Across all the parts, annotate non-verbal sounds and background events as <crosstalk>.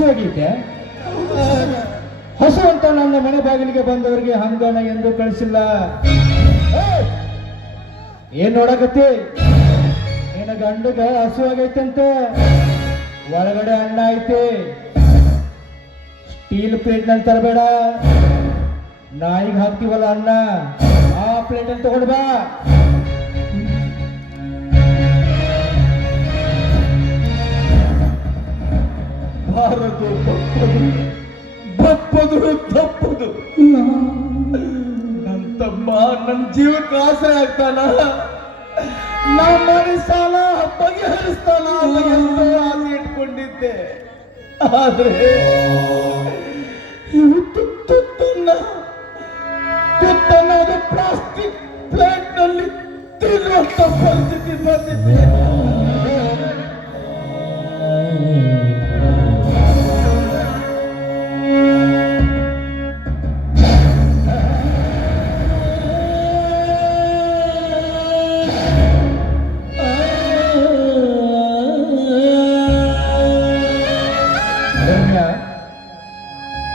ಹಸುವಾಗೈತೆ ಹಸು ಅಂತ ನನ್ನ ಮನೆ ಬಾಗಿಲಿಗೆ ಬಂದವರಿಗೆ ಹಂಗಣ ಎಂದು ಕಳಿಸಿಲ್ಲ. ಏನ್ ನೋಡಕತ್ತಿ? ನಿನ್ನ ಗಂಡಗ ಹಸು ಒಳಗಡೆ ಅಣ್ಣ ಐತಿ. ಸ್ಟೀಲ್ ಪ್ಲೇಟ್ನಲ್ಲಿ ತರಬೇಡ. ನಾಯಿಗೆ ಹಾಕ್ತಿವಲ್ಲ ಅಣ್ಣ. ಆ ಪ್ಲೇಟ್ ಅಲ್ಲಿ ತಗೊಂಡ್ ಬಾ ಭಾರತ ತಪ್ಪದು ಬಪ್ಪದು ತಪ್ಪದು. ನನ್ನ ತಮ್ಮ ನನ್ನ ಜೀವಕ್ಕೆ ಆಸರೆ ಆಗ್ತಾನ? ನಾ ಮನೆ ಸಾಲ ಬಗೆಹರಿಸ್ತಾನ ಆಸೆ ಇಟ್ಕೊಂಡಿದ್ದೆ. ಆದ್ರೆ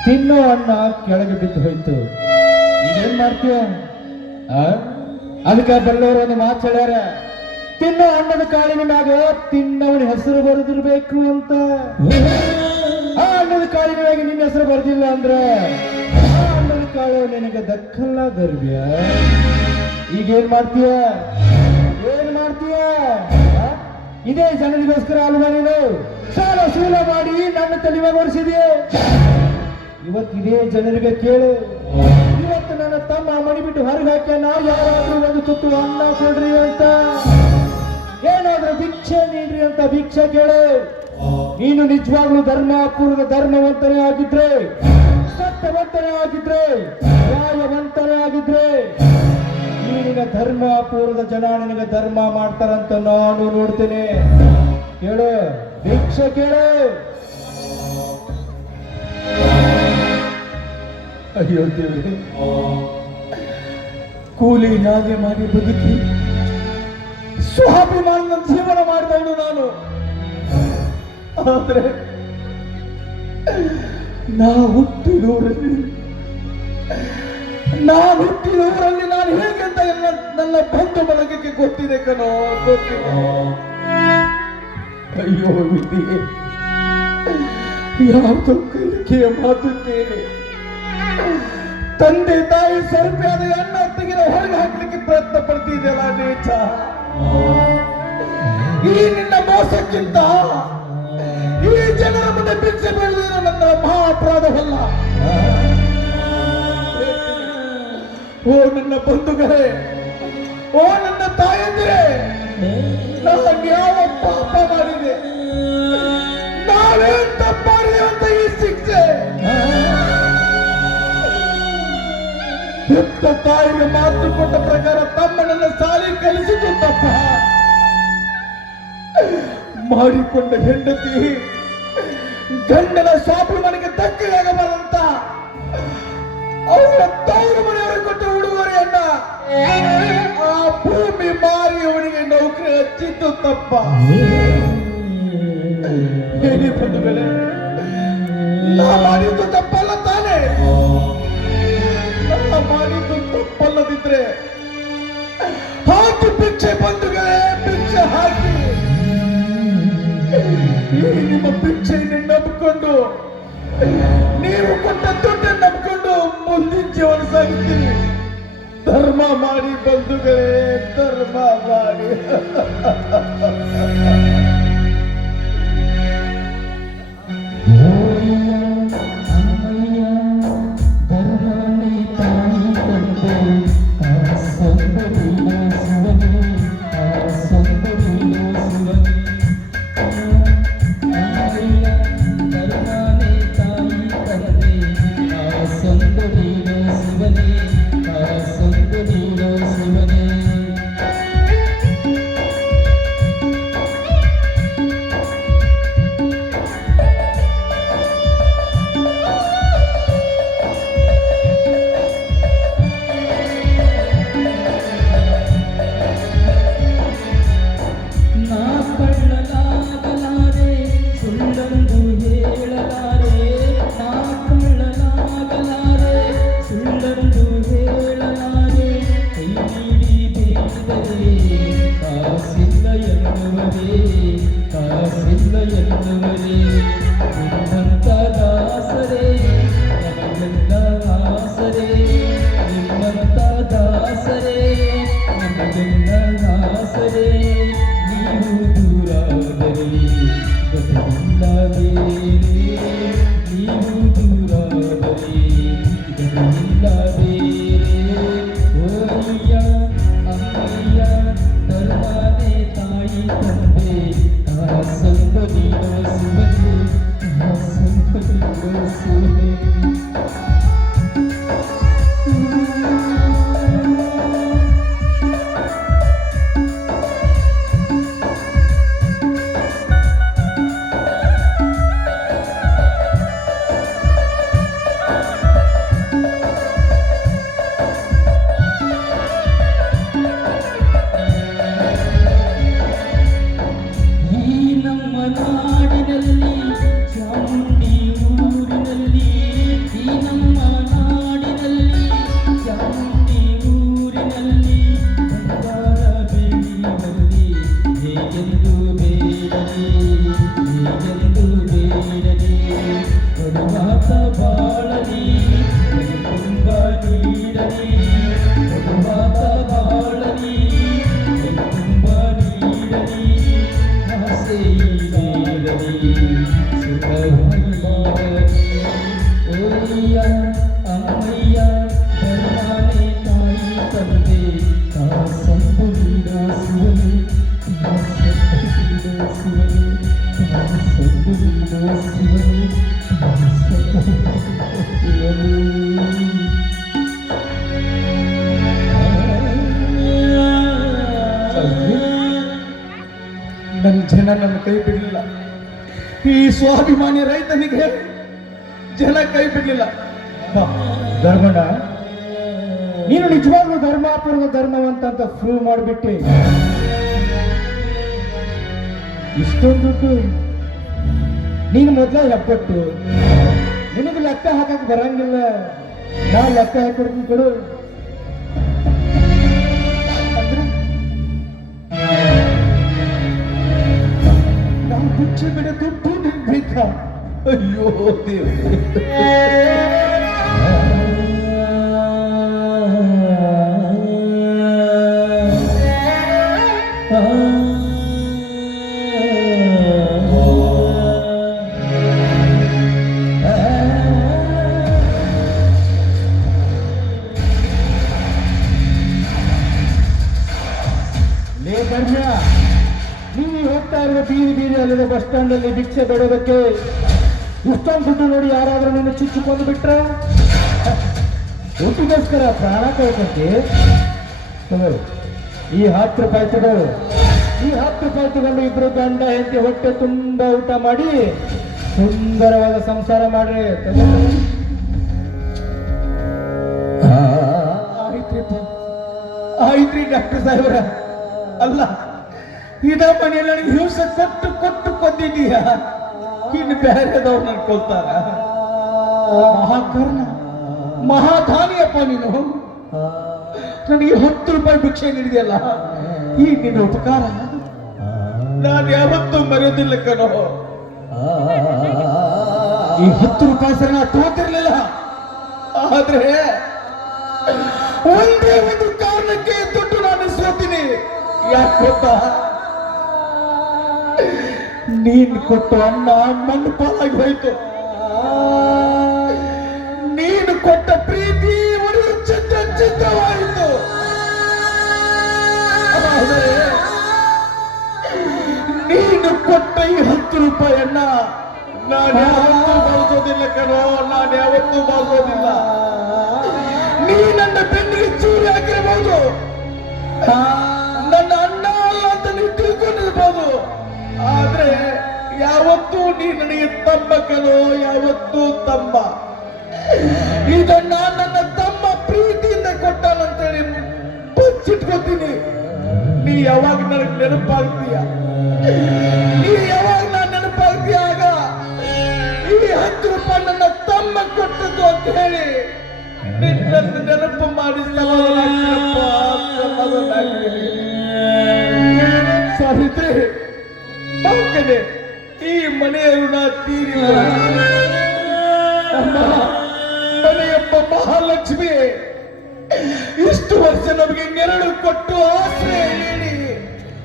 ತಿನ್ನೋ ಅನ್ನ ಕೆಳಗೆ ಬಿದ್ದು ಹೋಯ್ತು. ಈಗೇನ್ ಮಾಡ್ತೀಯ? ಅದಕ್ಕೆ ಬಲ್ಲವರು ಒಂದು ಮಾತು ಹೇಳ್ಯಾರ. ತಿನ್ನೋ ಅನ್ನದ ಕಾಳಿನ ಮ್ಯಾಗ ತಿನ್ನವನ ಹೆಸರು ಬರೆದಿರ್ಬೇಕು ಅಂತ. ಆ ಅನ್ನದ ಕಾಳಿನ ಮ್ಯಾಗ ನಿನ್ನ ಹೆಸರು ಬರ್ದಿಲ್ಲ ಅಂದ್ರೆ ಆ ಅನ್ನದ ಕಾಳು ನಿನಗೆ ದಕ್ಕಲ್ಲ ಗರ್ಭ್ಯ ಈಗೇನ್ ಮಾಡ್ತೀಯ? ಏನ್ ಮಾಡ್ತೀಯ? ಇದೇ ಜನರಿಗೋಸ್ಕರ ಅಲ್ವಾ ನೀನು? ಸಾಲ ಸೂಲ ಮಾಡಿ ನನ್ನ ತಲೆ ಓಡಿಸಿದೆಯೇ ಇವತ್ತು ಇದೇ ಜನರಿಗೆ ಕೇಳು. ಇವತ್ತು ನನ್ನ ತಮ್ಮ ಮಣಿ ಬಿಟ್ಟು ಹೊರಗೆ ಹಾಕ್ಯಾನ, ಯಾರಾದ್ರೂ ಒಂದು ತುತ್ತು ಅನ್ನ ಕೊಡ್ರಿ ಅಂತ. ಏನಾದ್ರೂ ಭಿಕ್ಷೆ ನೀಡ್ರಿ ಅಂತ ಭಿಕ್ಷೆ ಕೇಳು. ನೀನು ನಿಜವಾಗ್ಲೂ ಧರ್ಮಪೂರ್ವಕ ಧರ್ಮವಂತನೇ ಆಗಿದ್ರೆ, ಸತ್ಯವಂತನೇ ಆಗಿದ್ರೆ, ನ್ಯಾಯವಂತನೇ ಆಗಿದ್ರೆ ನೀನಿನ ಧರ್ಮ ಪೂರ್ವದ ಜನ ನಿನಗೆ ಧರ್ಮ ಮಾಡ್ತಾರಂತ ನಾನು ನೋಡ್ತೇನೆ. ಕೇಳು, ಭಿಕ್ಷೆ ಕೇಳು. ಅಯ್ಯೋ ದೇವರೇ. ಕೂಲಿ ನಾಗೆ ಮಾಡಿ ಬದುಕಿ ಸ್ವಾಭಿಮಾನದ ಜೀವನ ಮಾಡಿದವನು ನಾನು. ಆದ್ರೆ ನಾ ಹುಟ್ಟಿದೂರಲ್ಲಿ ನಾ ಹುಟ್ಟಿದೂರಲ್ಲಿ ನಾನು ಹೇಗೆಂತ ಎಲ್ಲ ನನ್ನ ಬಂಧು ಬಳಗಕ್ಕೆ ಗೊತ್ತಿದೆ ಕಣೋ, ಗೊತ್ತಿದೆ. ಅಯ್ಯೋ ವಿಧಿ ಯಾವ್ದು ಕಲಿಕೆಯ ಮಾತು ಕೇಳಿ. ತಂದೆ ತಾಯಿ ಸರ್ಪಿಯಾದ ಅನ್ನ ತೆಗೆದ ಹೊರಗೆ ಹಾಕ್ಲಿಕ್ಕೆ ಪ್ರಯತ್ನ ಪಡ್ತಿದೆಯಲ್ಲ ನೀಚ. ಈ ನಿನ್ನ ಮೋಸಕ್ಕಿಂತ ಈ ಜನರ ಮುಂದೆ ಭಿಕ್ಷೆ ಬೆಳೆದಿರೋ ನನ್ನ ಮಹಾ ಅಪರಾಧವಲ್ಲ ಓ ನನ್ನ ಬಂಧುಗಳೇ, ಓ ನನ್ನ ತಾಯಂದಿರೇ, ನಾನು ಯಾವ ಪಾಪ ಮಾಡಿದೆ? ನಾವೇನ್ ತಪ್ಪಾಡಿದೆ ಹೆತ್ತ ತಾಯಿಗೆ ಮಾತು ಕೊಟ್ಟ ಪ್ರಕಾರ ತಮ್ಮನನ್ನ ಸಾಲಿ ಕಲಿಸಿತು ತಪ್ಪ ಮಾಡಿಕೊಂಡ ಹೆಂಡತಿ ಗಂಡನ ಸ್ವಾಭಿಮಾನಕ್ಕೆ ಧಕ್ಕೆಯಾಗಬಾರಂತ ಅವರ ತವರು ಮನೆಯವರು ಕೊಟ್ಟ ಉಡುಗೊರೆಯನ್ನ ಆ ಭೂಮಿ ಮಾರಿ ಅವನಿಗೆ ನೌಕರಿ ಹಚ್ಚಿದ್ದು ತಪ್ಪ ಹೇಳಿ ಮೇಲೆ ನಾ ಮಾಡಿದ್ದು ತಪ್ಪಲ್ಲದಿದ್ರೆ ಹಾಕಿ ಪಿಚ್ಚೆ ಬಂಧುಗಳೇ ಭಿಕ್ಷೆ ಹಾಕಿ. ನಿಮ್ಮ ಭಿಕ್ಷೆಯನ್ನು ನಂಬಿಕೊಂಡು, ನೀವು ಕೊಟ್ಟ ದುಡ್ಡನ್ನು ನಂಬಿಕೊಂಡು ಮುಂದಿನ ಜೀವನ ಸಾಗುತ್ತೀರಿ ಧರ್ಮ ಮಾಡಿ ಬಂಧುಗಳೇ, ಧರ್ಮ ಮಾಡಿ. <laughs> You. ನನ್ನ ಜನ ನನ್ನ ಕೈ ಬಿಡಲಿಲ್ಲ ಈ ಸ್ವಾಭಿಮಾನಿ ರೈತನಿಗೆ ಜನ ಕೈ ಬಿಡಲಿಲ್ಲ. ಧರ್ಮಣ್ಣ, ನೀನು ನಿಜವಾಗ್ಲೂ ಧರ್ಮಾಪುರದ ಧರ್ಮವಂತ ಪ್ರೂವ್ ಮಾಡಿಬಿಟ್ಟು. ಇಷ್ಟೊಂದು ನೀನು ಮೊದಲ ಹೆಬ್ಬಟ್ಟು ನಿನಗೆ ಲೆಕ್ಕ ಹಾಕಕ್ ಬರಂಗಿಲ್ಲ. ನಾ ಲೆಕ್ಕ ಹಾಕಿ ಕೊಡು. ನಾವು ಬಿಚ್ಚಿ ಬಿಡ ಬೇಕಾ ಅಯ್ಯೋ ದೇವ್ರೆ. ಅಲ್ಲದ ಬಸ್ ಸ್ಟ್ಯಾಂಡ್ ಅಲ್ಲಿ ಭಿಕ್ಷೆ ಬೇಡೋದಕ್ಕೆ ಇಷ್ಟೊಂದು ದುಡ್ಡು ನೋಡಿ ಯಾರಾದ್ರೂ ನಿನ್ನ ಚುಚ್ಚಿಕೊಂಡು ಬಿಟ್ರೆ ದುಡ್ಡಿಗೋಸ್ಕರ ಪ್ರಾಣ ಕಳ್ಕೊಂಡಿ ಈ ಹತ್ತು ರೂಪಾಯಿ ತಗೋ ಈ ಹತ್ತು ರೂಪಾಯಿ ತಗೊಂಡು ಇಬ್ರು ಗಂಡ ಹೆಂಡತಿ ಹೊಟ್ಟೆ ತುಂಬಾ ಊಟ ಮಾಡಿ ಸುಂದರವಾದ ಸಂಸಾರ ಮಾಡ್ರಿ ಆಯ್ತ್ರಿ ಡಾಕ್ಟರ್ ಸಾಹೇಬ್ರ ಅಲ್ಲ ಇದ ಮನೆಯಲ್ಲಿ ಹಿಂಸೆ ಕೊಟ್ಟು ಕೊಟ್ಟು ಕೊಂದಿದೀಯ. ಇನ್ನು ಬೇರೆದವ್ರು ನನ್ ಕೊಲ್ತಾರ ಮಹಾಕರ್ಣ, ಮಹಾಧಾನಿಯಪ್ಪ ನೀನು. ನನಗೆ ಹತ್ತು ರೂಪಾಯಿ ಭಿಕ್ಷೆ ನೀಡಿದೆಯಲ್ಲ ಈ ನಿನ್ನ ಉಪಕಾರ. ನಾನು ಯಾವತ್ತೂ ಮರೆಯೋದಿಲ್ಲ ಕಣೋ. ಈ ಹತ್ತು ರೂಪಾಯಿ ಸರಿ ನಾ ತಗೋತಿರ್ಲಿಲ್ಲ. ಆದ್ರೆ ಒಂದೇ ಒಂದು ಕಾರಣಕ್ಕೆ ದುಡ್ಡು ನಾನು ಸೋತೀನಿ. ಯಾಕೆ ಗೊತ್ತಾ? ನೀನ್ ಕೊಟ್ಟು ಅನ್ನ ನನ್ನ ಪಾಲಾಗಿ ಹೋಯ್ತು. ನೀನು ಕೊಟ್ಟ ಪ್ರೀತಿ ಒಡೆದು ಚಿತ್ರ ಚಿತ್ರವಾಯಿತು ನೀನು ಕೊಟ್ಟ ಈ ಹತ್ತು ರೂಪಾಯನ್ನ ನಾನು ಯಾವತ್ತೂ ಬಳಸೋದಿಲ್ಲ ಕಣೋ, ನಾನು ಯಾವತ್ತೂ ಬಳಸೋದಿಲ್ಲ. ನೀ ನನ್ನ ಬೆನ್ನಿಗೆ ಚೂರಿ ಹಾಕಿರಬಹುದು. ನನ್ನ ಆದ್ರೆ ಯಾವತ್ತೂ ನೀ ನನಗೆ ತಮ್ಮ ಕೆಲೋ ಯಾವತ್ತೂ ತಮ್ಮ. ಇದನ್ನ ನನ್ನ ತಮ್ಮ ಪ್ರೀತಿಯಿಂದ ಕೊಟ್ಟಾನಂತೇಳಿ ಬಚ್ಚಿಟ್ಕೋತೀನಿ ನೀ ಯಾವಾಗ ನನಗೆ ನೆನಪಾಗ್ತೀಯ? ನೀ ಯಾವಾಗ ನಾನು ನೆನಪಾಗ್ತೀಯ ಆಗ? ಈ ಹತ್ತು ರೂಪಾಯಿ ನನ್ನ ತಮ್ಮ ಕೊಟ್ಟದ್ದು ಅಂತ ಹೇಳಿ ನಿನ್ನ ನೆನಪು ಮಾಡಿ ಮಗನೇ ಈ ಮನೆಯ ಋಣ ತೀರಿಲ್ಲ ಅಮ್ಮ, ಮನೆಯಪ್ಪ ಮಹಾಲಕ್ಷ್ಮಿ ಇಷ್ಟು ವರ್ಷ ನಮಗೆ ನೆರಳು ಕೊಟ್ಟು ಆಶ್ರಯ ನೀಡಿ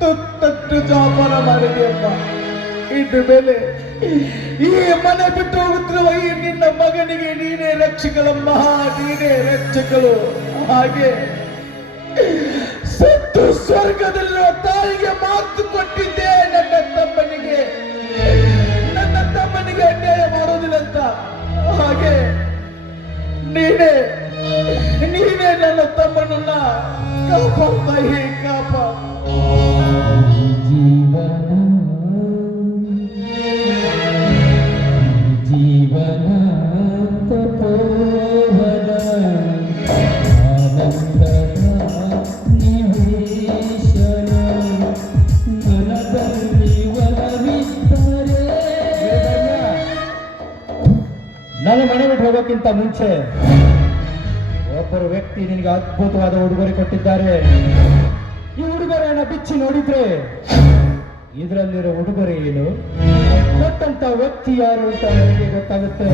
ತುತ್ತಟ್ಟು ಜಾಪಾನ ಮಾಡಿದೆಯಪ್ಪ ಇನ್ನು ಮೇಲೆ ಈ ಮನೆ ಬಿಟ್ಟು ಹೋಗುತ್ತಿರುವ ಈ ನಿನ್ನ ಮಗನಿಗೆ ನೀನೇ ರಕ್ಷಕಳಮ್ಮ ನೀನೇ ರಕ್ಷಕಳು. ಹಾಗೆ ಸತ್ತು ಸ್ವರ್ಗದಲ್ಲಿರುವ ತಾಯಿಗೆ ಮಾತು ಕೊಟ್ಟಿದ್ದೆ. ಅಂತ ಹಾಗೆ ನೀನೇ ನೀನೇ ನನ್ನ ತಮ್ಮನನ್ನ ಕಾಪಾಡ್ತಾಯಿ ಕಾಪಾ ಬಿಟ್ಟು ಮುಂಚೆ ಒಬ್ಬರು ವ್ಯಕ್ತಿ ನಿನಗೆ ಅದ್ಭುತವಾದ ಉಡುಗೊರೆ ಕೊಟ್ಟಿದ್ದಾರೆ. ಈ ಉಡುಗೊರೆಯನ್ನ ಬಿಚ್ಚಿ ನೋಡಿದ್ರೆ ಇದರಲ್ಲಿರೋ ಉಡುಗೊರೆ ಏನು? ಕೊಟ್ಟಂತ ವ್ಯಕ್ತಿ ಯಾರು ಅಂತ ನನಗೆ ಗೊತ್ತಾಗುತ್ತೆ.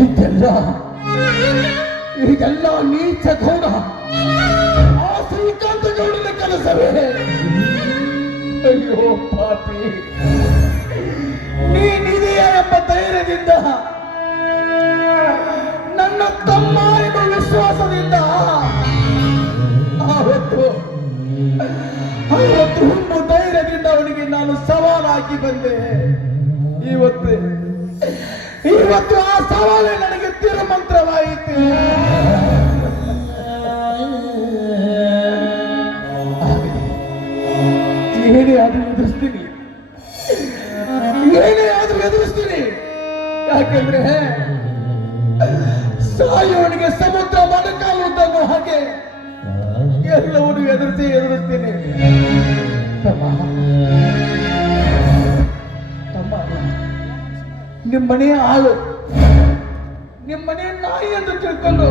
ಇದೆಲ್ಲ ಇದೆಲ್ಲ ನೀಚ ಘೋರ ಆ ಶ್ರೀಕಾಂತ ಗೌಡನ ಕೆಲಸವೇ ಅಯ್ಯೋ ಪಾಪಿ. ನೀನಿದೆಯಾ ಎಂಬ ಧೈರ್ಯದಿಂದ, ನನ್ನ ತಮ್ಮ ಎಂಬ ವಿಶ್ವಾಸದಿಂದ ಇವತ್ತು ಆ ಸವಾಲೇ ನನಗೆ ತಿರುಮಂತ್ರವಾಯಿತು. ಏನೇ ಆದ್ರೂ ಎದುರಿಸ್ತೀನಿ. ಏನೇ ಆದ್ರೂ ಎದುರಿಸ್ತೀನಿ. ಯಾಕಂದ್ರೆ ಸಾಯೋನಿಗೆ ಸಮುದ್ರ ಮನಕಾಲು ಅಂತಂದು ಹಾಗೆ ಎಲ್ಲವನ್ನು ಎದುರಿಸಿ ಎದುರಿಸ್ತೀನಿ. ತಮ್ಮ ತಮ್ಮ ನಿಮ್ಮನೆ ಆಳು ನಿಮ್ಮನೆ ನಾಯಿ ಎಂದು ತಿಳ್ಕೊಂಡು